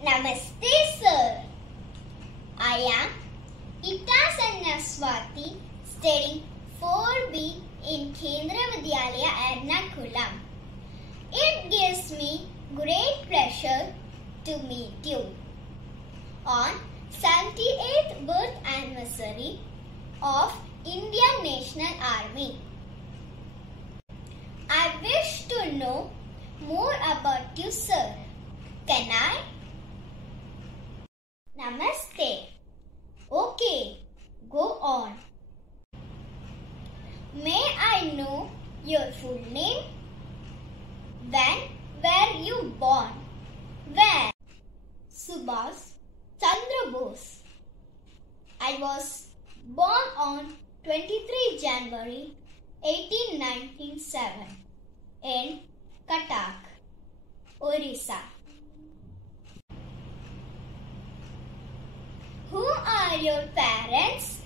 Namaste, sir. I am Ita Sannaswati, studying 4B in Kendra Vidyalaya, Ernakulam. It gives me great pleasure to meet you on 78th birth anniversary of Indian National Army. I wish to know more about you, sir. Can I? Namaste. Okay, go on. May I know your full name? When were you born? Where? Subhas Chandra Bose. I was born on 23 January 1897 in Cuttack, Orissa. Who are your parents?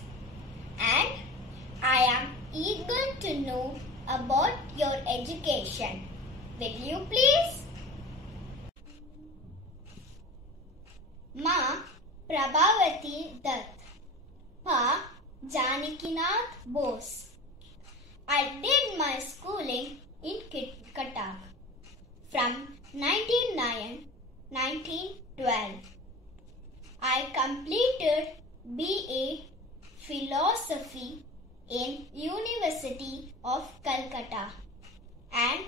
And I am eager to know about your education. Will you please? Ma Prabhavati Dutt. Pa Janikinath Bose. I did my schooling in Cuttack from 1909-1912. I completed BA Philosophy in University of Calcutta and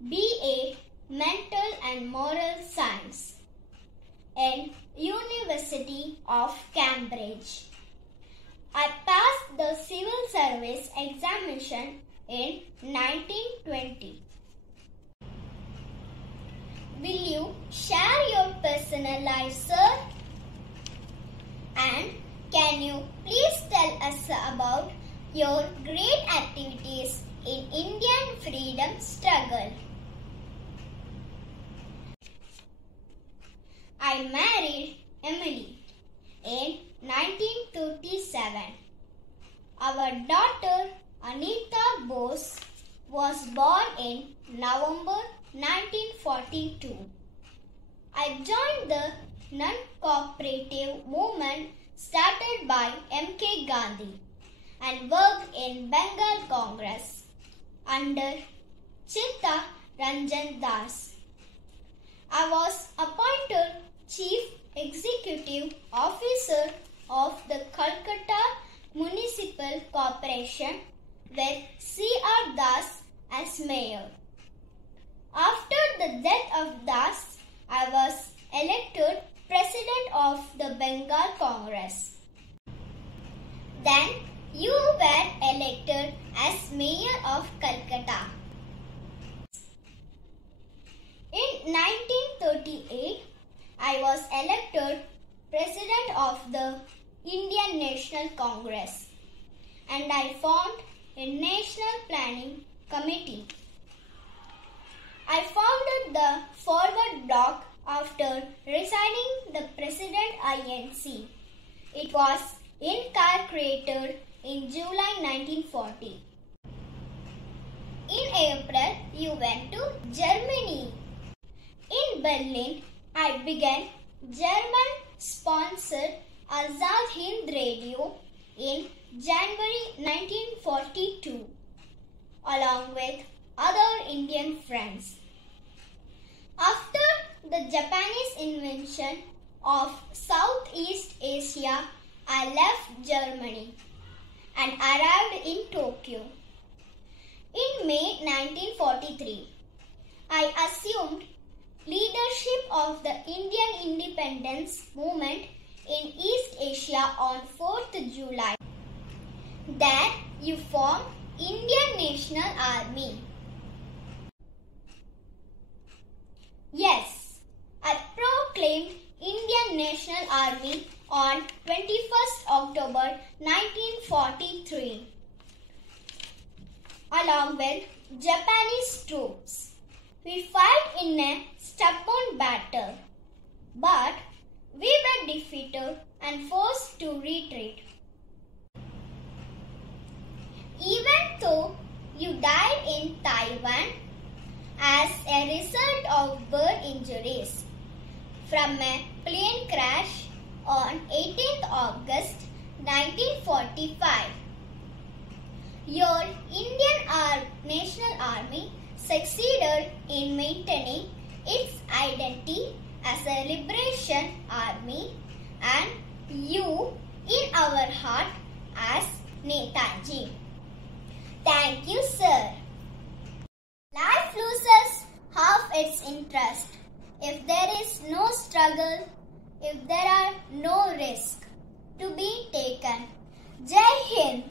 BA Mental and Moral Science in University of Cambridge. I passed the civil service examination in 1920. Will you share your personal life, sir? And can you please tell us about your great activities in Indian freedom struggle? I married Emily in 1937. Our daughter Anita Bose was born in November 1942. I joined the non-cooperative movement started by M.K. Gandhi and worked in Bengal Congress under Chitta Ranjan Das. I was appointed Chief Executive Officer of the Calcutta Municipal Corporation with C.R. Das as mayor. After the death of Das, I was elected President of the Bengal Congress. Then you were elected as Mayor of Calcutta. In 1938, I was elected President of the Indian National Congress and I formed a National Planning Committee. I founded the Forward Bloc after resigning the President INC. It was incorporated in July 1940. In April, you went to Germany. In Berlin, I began German-sponsored Azad Hind Radio in January 1942, along with other Indian friends. After the Japanese invasion of Southeast Asia, I left Germany and arrived in Tokyo. In May 1943, I assumed leadership of the Indian independence movement in East Asia on 4th July. There you formed Indian National Army. Yes, I proclaimed Indian National Army on 21st October 1943 along with Japanese troops. We fought in a stubborn battle, but we were defeated and forced to retreat. Even though you died in Taiwan as a result of bird injuries from a plane crash on 18th August 1945. Your Indian National Army succeeded in maintaining its identity as a liberation army and you in our heart as Netaji. Thank you, sir. Life loses half its interest if there is no struggle, if there are no risks to be taken. Jai Hind.